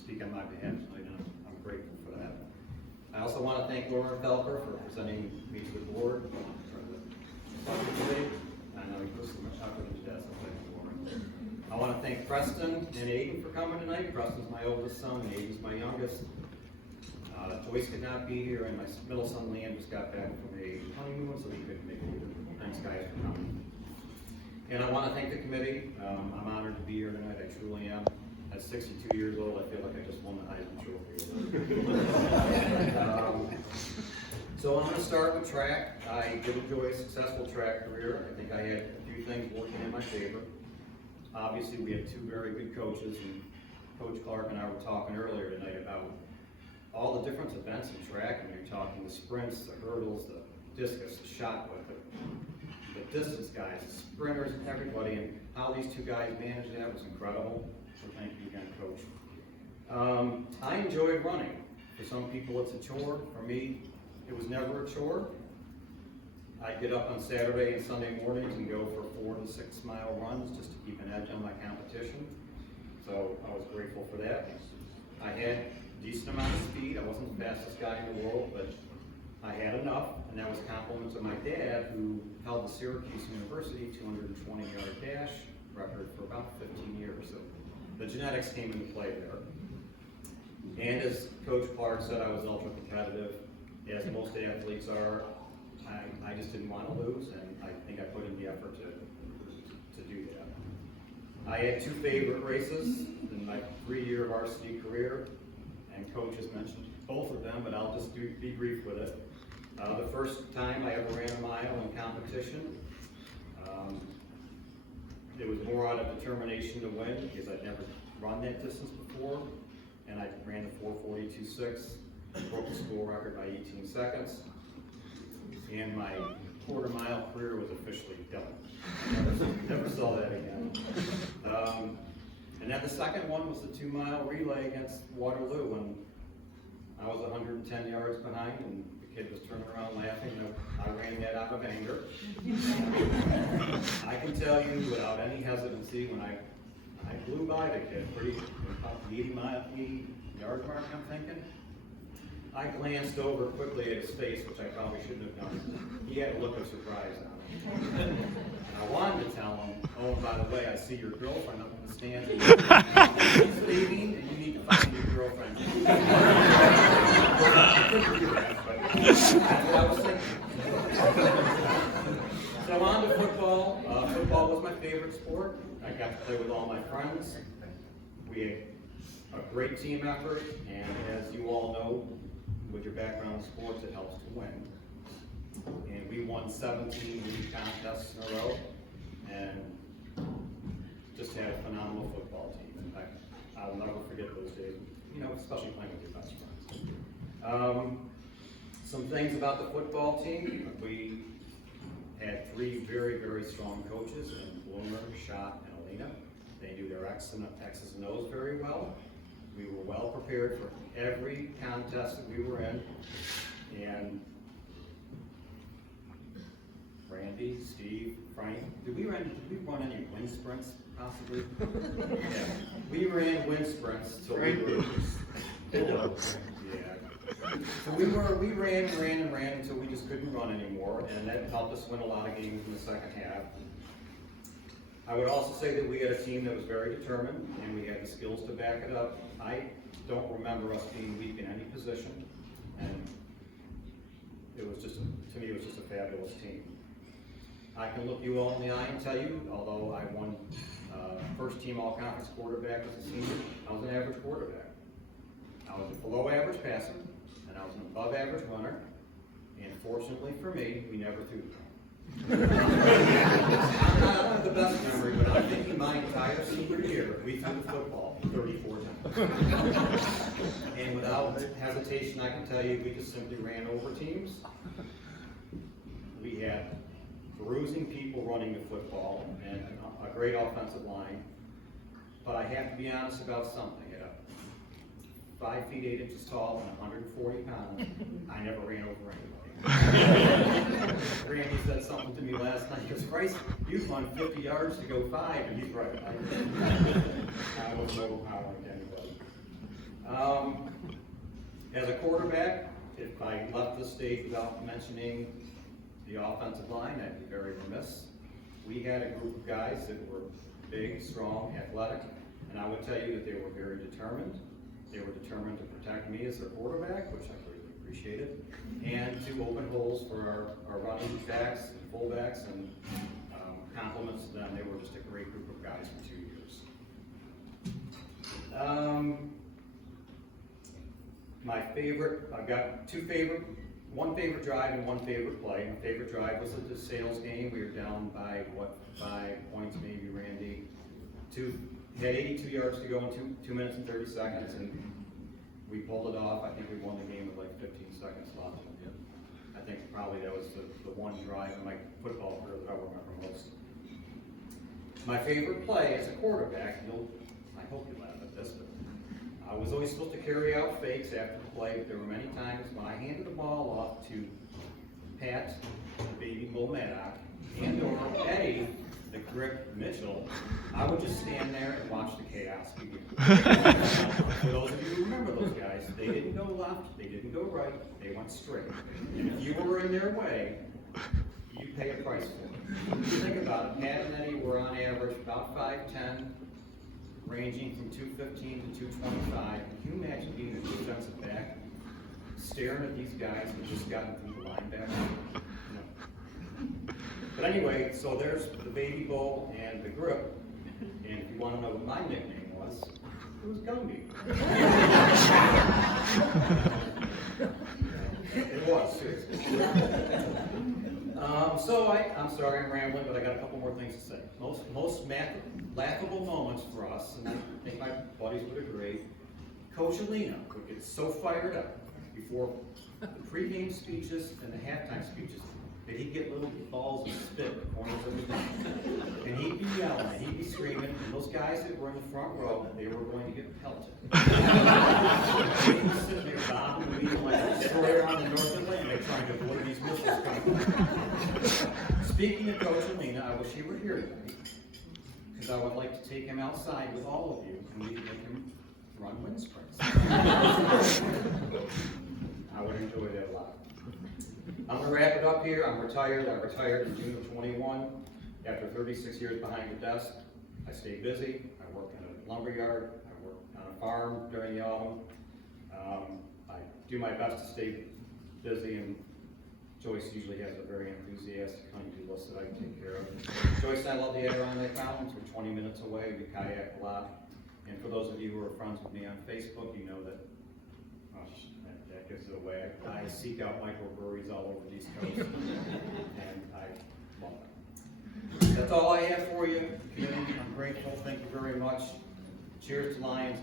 speak on my behalf tonight, and I'm grateful for that. I also want to thank Lauren Felker for presenting me to the board for the budget committee. I know he puts so much effort into that, so thank you, Lauren. I want to thank Preston and Aiden for coming tonight. Preston's my oldest son, and Aiden's my youngest. Joyce could not be here, and my middle son, Lyons, just got back from a honeymoon, so he couldn't make it either. Thanks, guys, for coming. And I want to thank the committee. I'm honored to be here tonight. I truly am. At 62 years old, I feel like I just won the Heisman Trophy. So I'm going to start with track. I did enjoy a successful track career. I think I had a few things working in my favor. Obviously, we had two very good coaches, and Coach Clark and I were talking earlier tonight about all the different events in track. And you're talking the sprints, the hurdles, the discus, the shot put, the distance guys, the sprinters, everybody, and how these two guys managed that was incredible. So thank you again, Coach. I enjoyed running. For some people, it's a chore. For me, it was never a chore. I'd get up on Saturday and Sunday mornings and go for 4 to 6 mile runs just to keep an edge on my competition. So I was grateful for that. I had a decent amount of speed. I wasn't the fastest guy in the world, but I had enough, and that was a compliment to my dad, who held the Syracuse University 220-yard dash record for about 15 years. So the genetics came into play there. And as Coach Clark said, I was ultra competitive, as most athletes are. I just didn't want to lose, and I think I put in the effort to do that. I had two favorite races in my 3-year varsity career, and Coach has mentioned both of them, but I'll just be brief with it. The first time I ever ran a mile in competition, it was more out of determination to win because I'd never run that distance before, and I ran the 4:42.6, broke the school record by 18 seconds, and my quarter-mile career was officially done. Never saw that again. And then the second one was the 2-mile relay against Waterloo, when I was 110 yards behind, and the kid was turning around laughing. I ran that out of anger. I can tell you without any hesitancy, when I blew by the kid, pretty up the 80-yard mark, I'm thinking. I glanced over quickly at his face, which I probably shouldn't have done. He had a look of surprise on him. And I wanted to tell him, oh, by the way, I see your girlfriend up in the stands. She's leaving, and you need to find your girlfriend. I couldn't do that, but that's what I was thinking. So on to football. Football was my favorite sport. I got to play with all my friends. We had a great team effort, and as you all know, with your background in sports, it helps to win. And we won 17 league contests in a row, and just had a phenomenal football team. In fact, I'll never forget those days, especially playing with your best friends. Some things about the football team. We had 3 very, very strong coaches in Bloomer, Schott, and Alina. They do their X's and O's very well. We were well prepared for every contest that we were in, and Randy, Steve, Frank, did we run any wind sprints possibly? Yeah, we ran wind sprints till we were. So we ran until we just couldn't run anymore, and that helped us win a lot of games in the second half. I would also say that we had a team that was very determined, and we had the skills to back it up. I don't remember us being weak in any position, and it was just, to me, it was just a fabulous team. I can look you all in the eye and tell you, although I won first team all-conference quarterback as a senior, I was an average quarterback. I was a below average passer, and I was an above average runner, and fortunately for me, we never threw the ball. I don't have the best memory, but I'm thinking my entire senior year, we threw the football 34 times. And without hesitation, I can tell you, we just simply ran over teams. We had bruising people running the football and a great offensive line. But I have to be honest about something. At 5 feet 8 inches tall and 140 pounds, I never ran over anybody. Randy said something to me last night. He goes, Bryce, you've run 50 yards to go 5, and he's right. I was overpowering to anybody. As a quarterback, if I left the stage without mentioning the offensive line, I'd be very remiss. We had a group of guys that were big, strong, athletic, and I would tell you that they were very determined. They were determined to protect me as their quarterback, which I greatly appreciated, and to open holes for our running backs and fullbacks, and compliments to them. They were just a great group of guys for 2 years. My favorite, I've got one favorite drive and one favorite play. My favorite drive was at the sales game. We were down by, 5 points maybe, Randy. We had 82 yards to go in 2 minutes and 30 seconds, and we pulled it off. I think we won the game with like 15 seconds left. I think probably that was the one drive in my football career that I remember most. My favorite play as a quarterback, I hope you laugh at this, but I was always supposed to carry out fakes after the play, but there were many times when I handed the ball off to Pat, the baby bull Maddock, and or Eddie, the grip Mitchell, I would just stand there and watch the chaos begin. For those of you who remember those guys, they didn't go left, they didn't go right, they went straight. And if you were in their way, you pay a price for it. If you think about it, Pat and Eddie were on average about 5'10", ranging from 215 to 225. Can you imagine being a defensive back, staring at these guys who just gotten through the linebacker? No. But anyway, so there's the baby bull and the grip, and if you want to know what my nickname was, it was Gumby. It was, seriously. I'm sorry I'm rambling, but I got a couple more things to say. Most laughable moments for us, and I think my buddies would agree, Coach Alina would get so fired up before the pregame speeches and the halftime speeches that he'd get little balls of spit at the corners of his mouth. And he'd be yelling, and he'd be screaming, and those guys that were in the front row, they were going to get pelted. He'd be sitting there bobbing and weaving like a destroyer on the North Atlantic trying to avoid these missiles coming. Speaking of Coach Alina, I wish he were here today, because I would like to take him outside with all of you, and we could make him run wind sprints. I would enjoy that a lot. I'm going to wrap it up here. I'm retired. I retired in June of 21. After 36 years behind the desk, I stay busy. I work in a lumber yard. I work on a farm during the autumn. I do my best to stay busy, and Joyce usually has a very enthusiastic honey-do list that I can take care of. Joyce and I love the Adirondack Mountains. We're 20 minutes away. We kayak a lot. And for those of you who are friends with me on Facebook, you know that that gives it away. I seek out microbreweries all over the East Coast, and I love them. That's all I have for you. I'm grateful. Thank you very much. Cheers to Lyons.